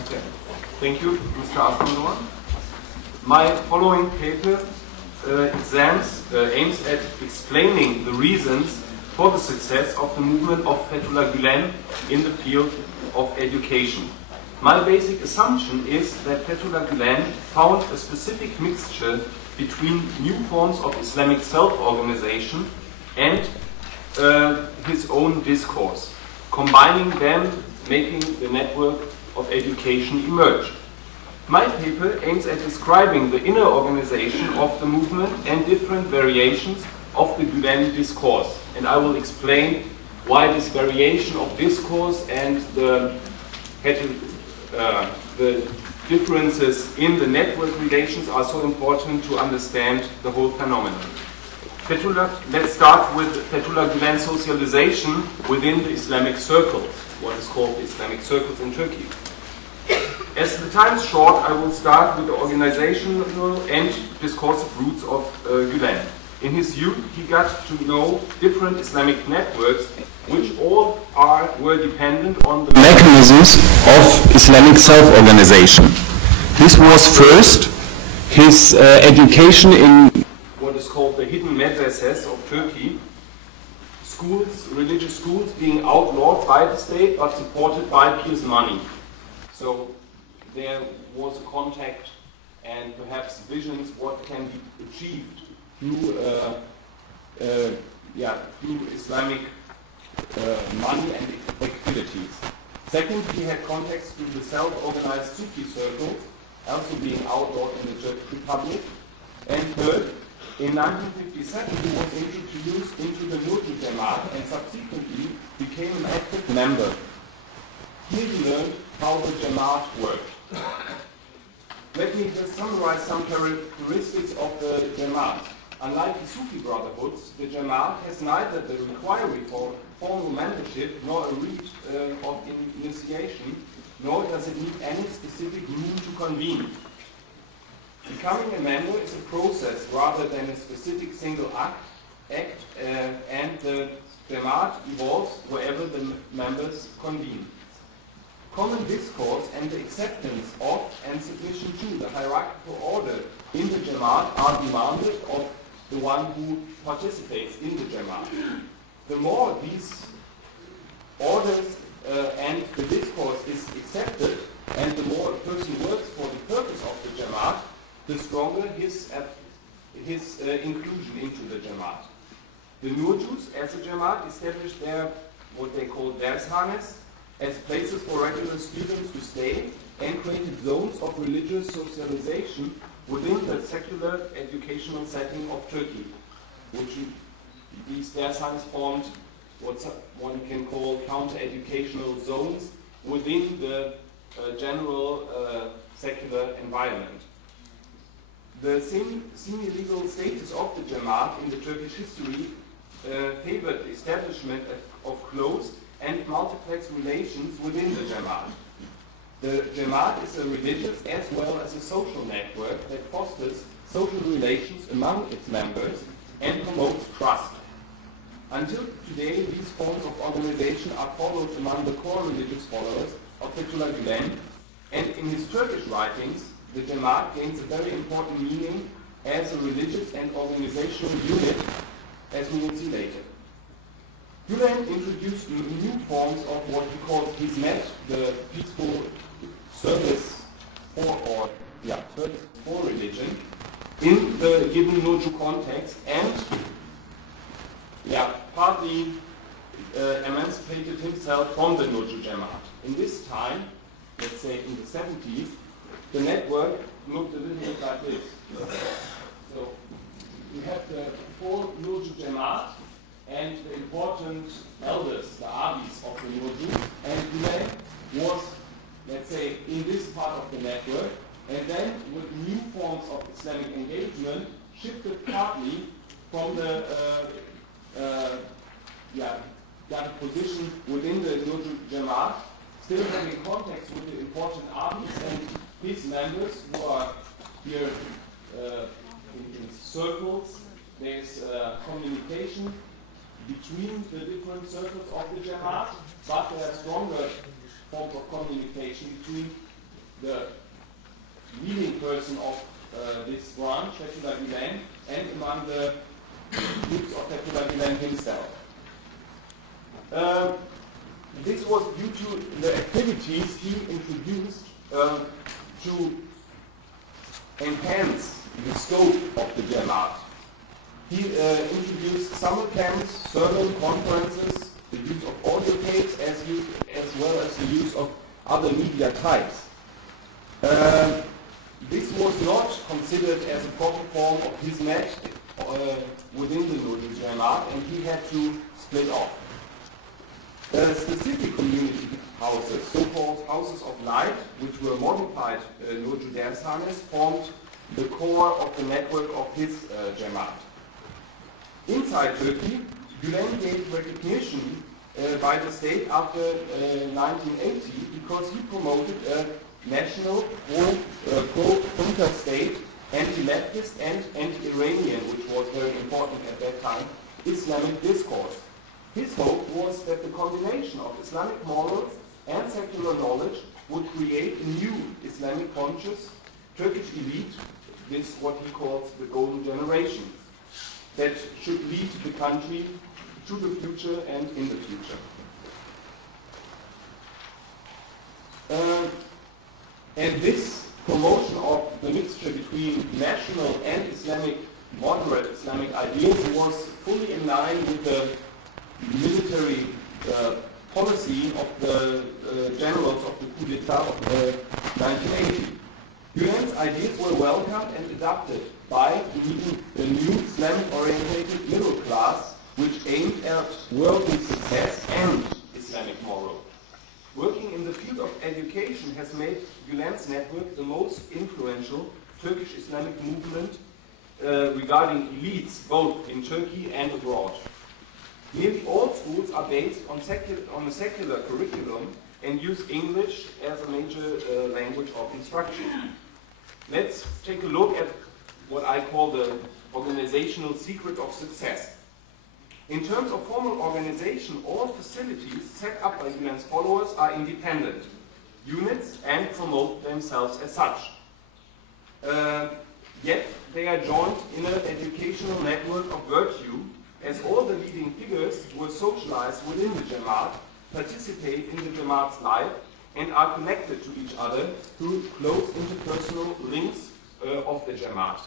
Okay. Thank you, Mr. Asmandor. My following paper aims at explaining the reasons for the success of the movement of Fethullah Gülen in the field of education. My basic assumption is that Fethullah Gülen found a specific mixture between new forms of Islamic self-organization and his own discourse, combining them, making the network of education emerge. My paper aims at describing the inner organization of the movement and different variations of the Gülen discourse. And I will explain why this variation of discourse and the differences in the relations are so important to understand the whole phenomenon. Let's start with Fethullah Gülen's socialization within the Islamic circles, what is called the Islamic circles in Turkey. As the time is short, I will start with the organizational and discursive roots of Gülen. In his youth, he got to know different Islamic networks, which all were dependent on the mechanisms of Islamic self-organization. This was first his education in what is called the hidden madrasas of Turkey, schools, religious schools being outlawed by the state but supported by peers' money. So there was a contact and perhaps visions what can be achieved through Islamic money and activities. Second, he had contacts through the self-organized Sufi circles, also being outlawed in the Turkish Republic. And third, in 1957 he was introduced into the Nurji Jamaat and subsequently became an active member. Here he learned how the Jamaat worked. Let me just summarize some characteristics of the Jamaat. Unlike the Sufi brotherhoods, the Jamaat has neither the requirement for formal membership nor a rite of initiation, nor does it need any specific rule to convene. Becoming a member is a process rather than a specific single act, and the Jamaat evolves wherever the members convene. Common discourse and the acceptance of and submission to the hierarchical order in the Jamaat are demanded of the one who participates in the Jamaat. The more these orders and the discourse is accepted, and the more a person works for the purpose of the Jamaat, the stronger his inclusion into the Jamaat. The Nurjus, as a Jamaat, established their what they call dershanes as places for regular students to stay and created zones of religious socialization within the secular educational setting of Turkey, which these dershanes formed what one can call counter-educational zones within the general secular environment. The semi-legal status of the Jamaat in the Turkish history favored the establishment of close and multiplex relations within the Jamaat. The Jamaat is a religious as well as a social network that fosters social relations among its members and promotes trust. Until today, these forms of organization are followed among the core religious followers of Fethullah Gülen, and in his Turkish writings, the Jamaat gains a very important meaning as a religious and organizational unit, as we will see later. Gülen introduced new forms of what he called hizmet, the peaceful service for religion, in the given Nurju context, and partly emancipated himself from the Nurju Jamaat. In this time, let's say in the 70s, the network looked a little bit like this. So we have the four Nurju Jamaat and the important elders, the Abis of the Nurju, and Gülen was, let's say, in this part of the network, and then with new forms of Islamic engagement, shifted partly from the position within the Nurju Jamaat, still having contacts with the important Abis and his members who are here in circles. There's communication between the different circles of the Jamaat, but there are stronger forms of communication between the leading person of this branch, Fethullah Gülen, and among the groups of Fethullah Gülen himself. This was due to the activities he introduced to enhance the scope of the Jamaat. He introduced summer camps, sermon conferences, the use of audio tapes, as well as the use of other media types. This was not considered as a proper form of his net within the Nurul Jamaat, and he had to split off. Specific community houses, so-called houses of light, which were modified Nurul Dershanes, formed the core of the network of his Jamaat. Inside Turkey, Gülen gave recognition by the state after 1980 because he promoted a national, pro-state, anti-leftist and anti-Iranian, which was very important at that time, Islamic discourse. His hope was that the combination of Islamic morals and secular knowledge would create a new Islamic conscious Turkish elite, this what he calls the golden generation, that should lead the country to the future and in the future. And this promotion of the mixture between national and Islamic, moderate Islamic ideals was fully in line with the military policy of the generals of the coup d'etat of 1980. Gülen's ideas were welcomed and adopted by the new Islam-oriented middle class, which aimed at worldly success and Islamic moral. Working in the field of education has made Gülen's network the most influential Turkish Islamic movement regarding elites, both in Turkey and abroad. Nearly all schools are based on a secular curriculum and use English as a major language of instruction. Let's take a look at what I call the organizational secret of success. In terms of formal organization, all facilities set up by Gülen's followers are independent units and promote themselves as such. Yet they are joined in an educational network of virtue, as all the leading figures who are socialized within the Jamaat, participate in the Jamaat's life, and are connected to each other through close interpersonal links of the Jamaat.